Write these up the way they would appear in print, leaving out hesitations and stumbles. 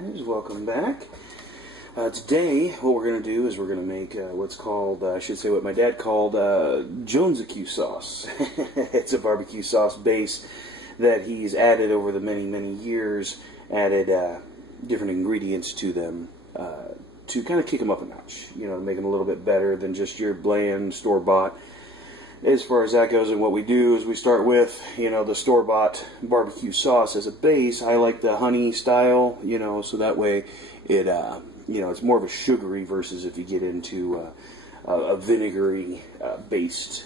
guys, welcome back. Today what we're going to do is we're going to make what's called, I should say what my dad called Jonesacue sauce. It's a barbecue sauce base that he's added over the many years, added different ingredients to them to kind of kick them up a notch, you know, make them a little bit better than just your bland store-bought. As far as that goes, and what we do is we start with, you know, the store-bought barbecue sauce as a base. I like the honey style, you know, so that way it, you know, it's more of a sugary versus if you get into a vinegary based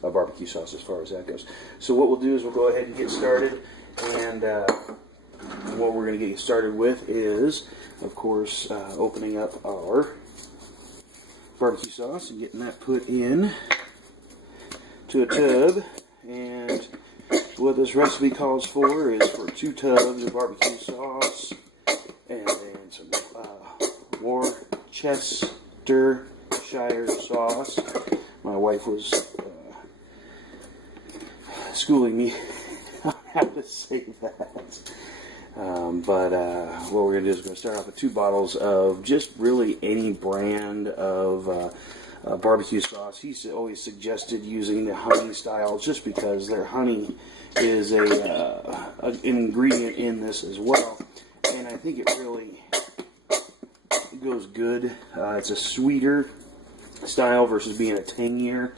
barbecue sauce as far as that goes. So what we'll do is we'll go ahead and get started, and what we're going to get started with is, of course, opening up our barbecue sauce and getting that put in to a tub. And what this recipe calls for is for 2 tubs of barbecue sauce and then some Worcestershire sauce. My wife was schooling me on how to say that. But what we're going to do is we're going to start off with 2 bottles of just really any brand of barbecue sauce. He's always suggested using the honey style just because their honey is an ingredient in this as well. And I think it really goes good. It's a sweeter style versus being a tangier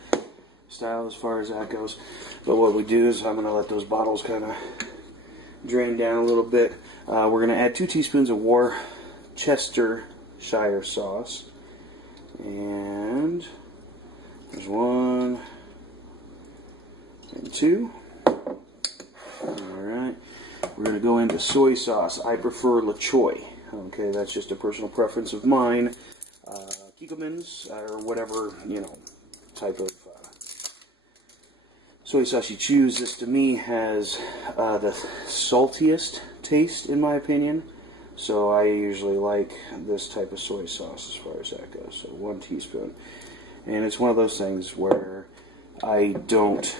style as far as that goes. But what we do is I'm going to let those bottles kind of drain down a little bit. We're going to add 2 teaspoons of Worcestershire sauce. And there's 1 and 2. Alright. We're going to go into soy sauce. I prefer La Choy. Okay, that's just a personal preference of mine. Kikkoman's or whatever, you know, type of soy sauce you choose. This to me has the saltiest taste in my opinion, so I usually like this type of soy sauce as far as that goes. So 1 teaspoon, and it's one of those things where I don't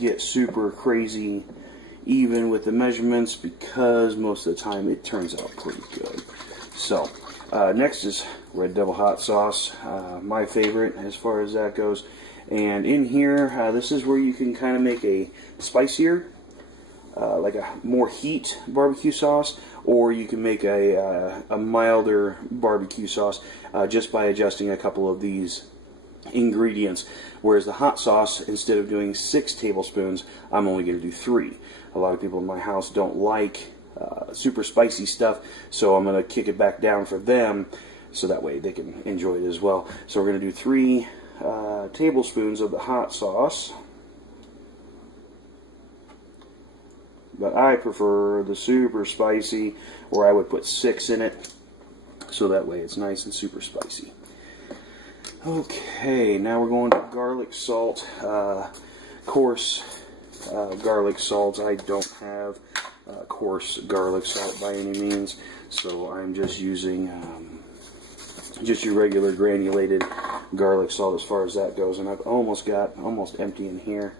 get super crazy even with the measurements because most of the time it turns out pretty good. So next is red devil hot sauce, my favorite as far as that goes. And in here, this is where you can kind of make a spicier, like a more heat barbecue sauce, or you can make a milder barbecue sauce just by adjusting a couple of these ingredients. Whereas the hot sauce, instead of doing 6 tablespoons, I'm only going to do 3. A lot of people in my house don't like super spicy stuff, so I'm going to kick it back down for them, so that way they can enjoy it as well. So we're going to do 3 tablespoons of the hot sauce, but I prefer the super spicy, where I would put 6 in it, so that way it's nice and super spicy. Okay, now we're going to garlic salt, coarse garlic salt. I don't have coarse garlic salt by any means, so I'm just using just your regular granulated garlic salt as far as that goes. And I've almost empty in here,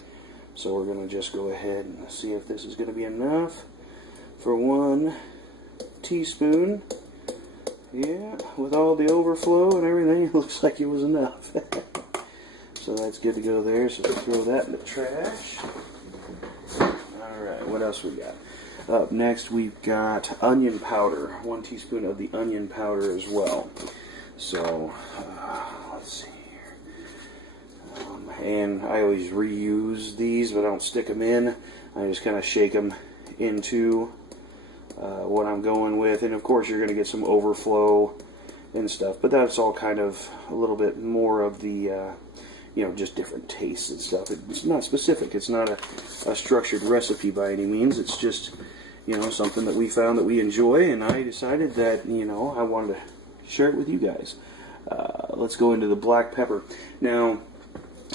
so we're going to just go ahead and see if this is going to be enough for 1 teaspoon. Yeah, with all the overflow and everything, it looks like it was enough. So that's good to go there, so we'll throw that in the trash. Alright, what else we got? Up next we've got onion powder, 1 teaspoon of the onion powder as well. So, let's see here. And I always reuse these, but I don't stick them in. I just kind of shake them into what I'm going with. And of course you're going to get some overflow and stuff, but that's all kind of a little bit more of the, you know, just different tastes and stuff. It's not specific. It's not a structured recipe by any means. It's just, you know, something that we found that we enjoy, and I decided that, you know, I wanted to share it with you guys. Let's go into the black pepper. Now,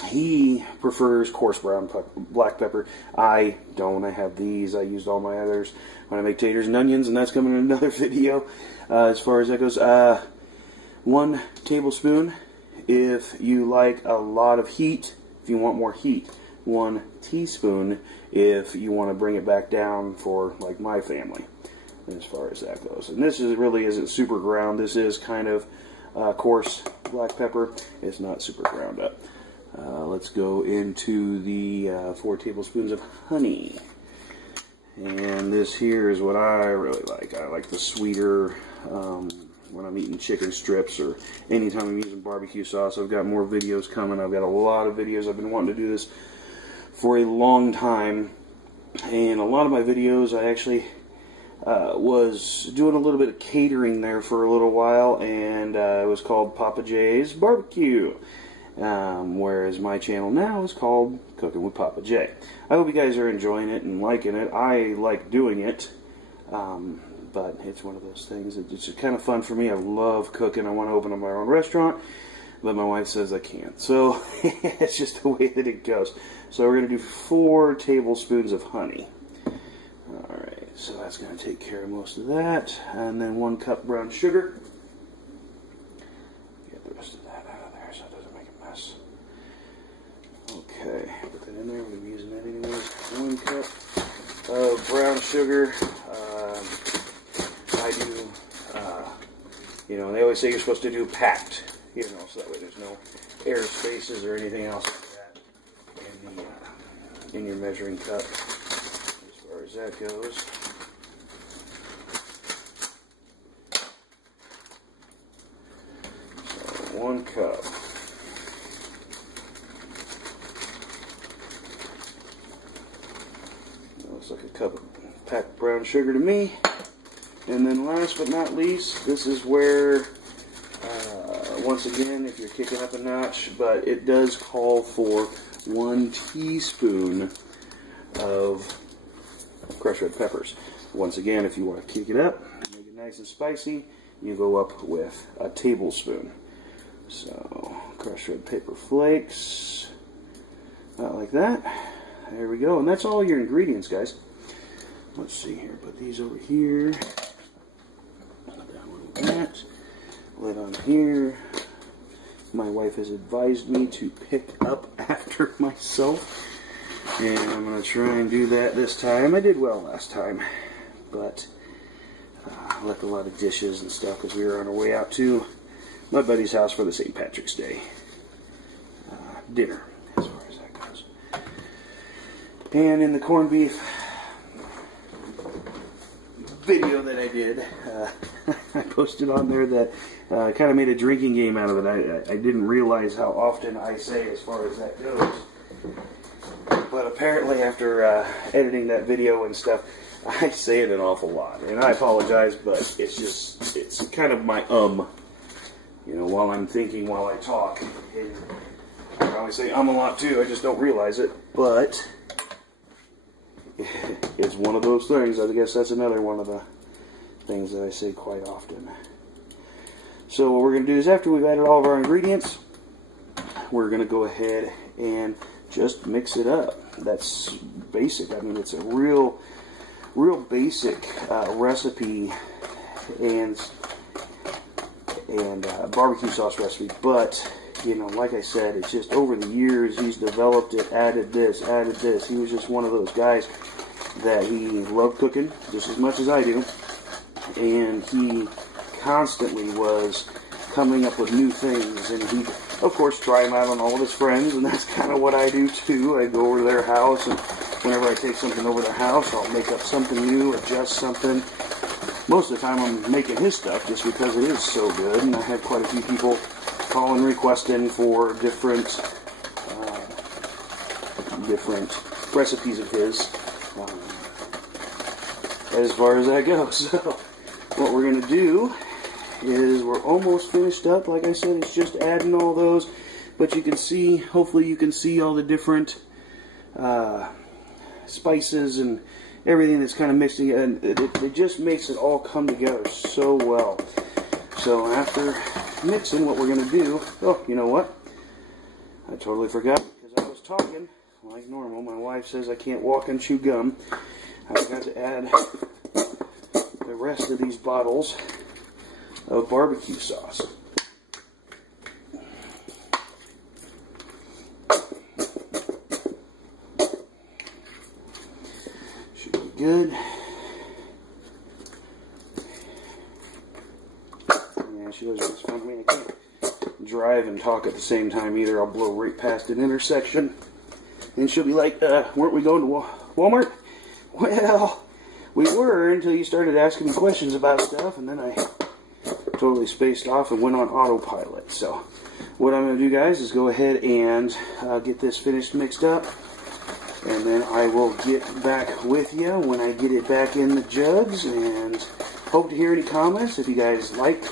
he prefers coarse brown black pepper. I don't. I have these. I used all my others when I make taters and onions, and that's coming in another video. As far as that goes, 1 tablespoon if you like a lot of heat, if you want more heat. 1 teaspoon if you want to bring it back down for, like, my family. as far as that goes. And this really isn't super ground. This is kind of coarse black pepper. It's not super ground up. Let's go into the 4 tablespoons of honey. And this here is what I really like. I like the sweeter when I'm eating chicken strips or anytime I'm using barbecue sauce. I've got more videos coming. I've got a lot of videos. I've been wanting to do this for a long time. And a lot of my videos, I actually was doing a little bit of catering there for a little while. And it was called Pappa J's Barbecue. Whereas my channel now is called Cooking with Pappa J. I hope you guys are enjoying it and liking it. I like doing it. But it's one of those things. It's just kind of fun for me. I love cooking. I want to open up my own restaurant, but my wife says I can't. So it's just the way that it goes. So we're going to do 4 tablespoons of honey. Alright, so that's going to take care of most of that. And then 1 cup brown sugar. Get the rest of that out of there so it doesn't make a mess. Okay, put that in there. We're going to be using that anyways. 1 cup of brown sugar. I do, you know, they always say you're supposed to do packed, you know, so that way there's no air spaces or anything else like that in your measuring cup, as far as that goes. So 1 cup. That looks like a cup of packed brown sugar to me. And then last but not least, this is where, once again, if you're kicking up a notch, but it does call for 1 teaspoon of crushed red peppers. Once again, if you want to kick it up, make it nice and spicy, you go up with a tablespoon. So, crushed red pepper flakes, not like that. There we go, and that's all your ingredients, guys. Let's see here, put these over here. That lid on here. My wife has advised me to pick up after myself, and I'm going to try and do that this time. I did well last time, but I left a lot of dishes and stuff because we were on our way out to my buddy's house for the St. Patrick's Day dinner, as far as that goes. And in the corned beef video that I did, I posted on there that kind of made a drinking game out of it. I didn't realize how often I say as far as that goes. But apparently after editing that video and stuff, I say it an awful lot. And I apologize, but it's kind of my you know, while I'm thinking, while I talk. And I probably say a lot too, I just don't realize it. But it's one of those things. I guess that's another one of the things that I say quite often. So what we're going to do is, after we've added all of our ingredients, we're going to go ahead and just mix it up. That's basic. I mean, it's a real basic recipe and barbecue sauce recipe. But you know, like I said, it's just over the years he's developed it, added this. He was just one of those guys that he loved cooking just as much as I do, and he constantly was coming up with new things, and he'd, of course, try them out on all of his friends, and that's kind of what I do too. I go over to their house, and whenever I take something over to their house, I'll make up something new, adjust something. Most of the time I'm making his stuff just because it is so good, and I have quite a few people calling, requesting for different recipes of his, as far as that goes. So what we're going to do is, we're almost finished up. Like I said, it's just adding all those, but you can see, hopefully you can see all the different spices and everything that's kind of mixing, and it just makes it all come together so well. So after mixing, what we're going to do, oh, you know what? I totally forgot, because I was talking like normal. My wife says I can't walk and chew gum. I forgot to add the rest of these bottles of barbecue sauce. Should be good. She lives in this front of me. I can't drive and talk at the same time either. I'll blow right past an intersection. And she'll be like, weren't we going to Walmart? Well, we were until you started asking me questions about stuff, and then I totally spaced off and went on autopilot. So what I'm going to do, guys, is go ahead and get this finished mixed up, and then I will get back with you when I get it back in the jugs, and hope to hear any comments if you guys like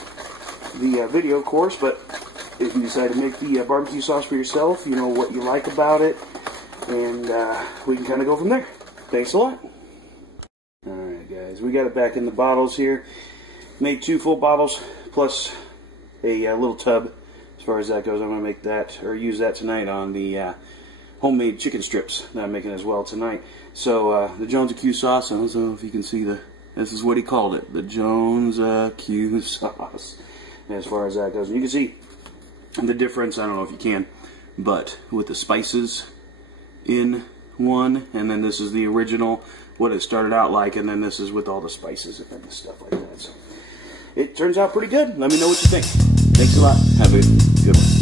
the video, of course. But if you decide to make the barbecue sauce for yourself, you know what you like about it, and we can kind of go from there. Thanks a lot. Alright, guys, we got it back in the bottles here. Made 2 full bottles plus a little tub. As far as that goes, I'm going to make that, or use that tonight on the homemade chicken strips that I'm making as well tonight. So the Jones Q sauce, I don't know if you can see this is what he called it, the Jones Q sauce, as far as that goes. And you can see the difference, I don't know if you can, but with the spices in one, and then this is the original, what it started out like, and then this is with all the spices and stuff like that. So it turns out pretty good. Let me know what you think. Thanks a lot. Have a good one.